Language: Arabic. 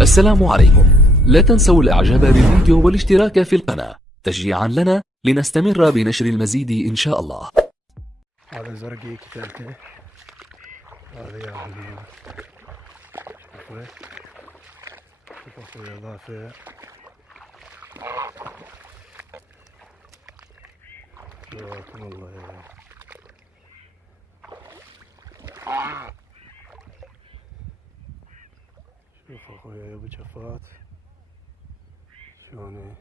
السلام عليكم. لا تنسوا الاعجاب بالفيديو والاشتراك في القناة تشجيعا لنا لنستمر بنشر المزيد ان شاء الله. هذا زرقي كتلته، هذا يا حبيبي. شوف اخوي اضافه، جزاكم الله يا شوف اخويا يا ابو جفات شلون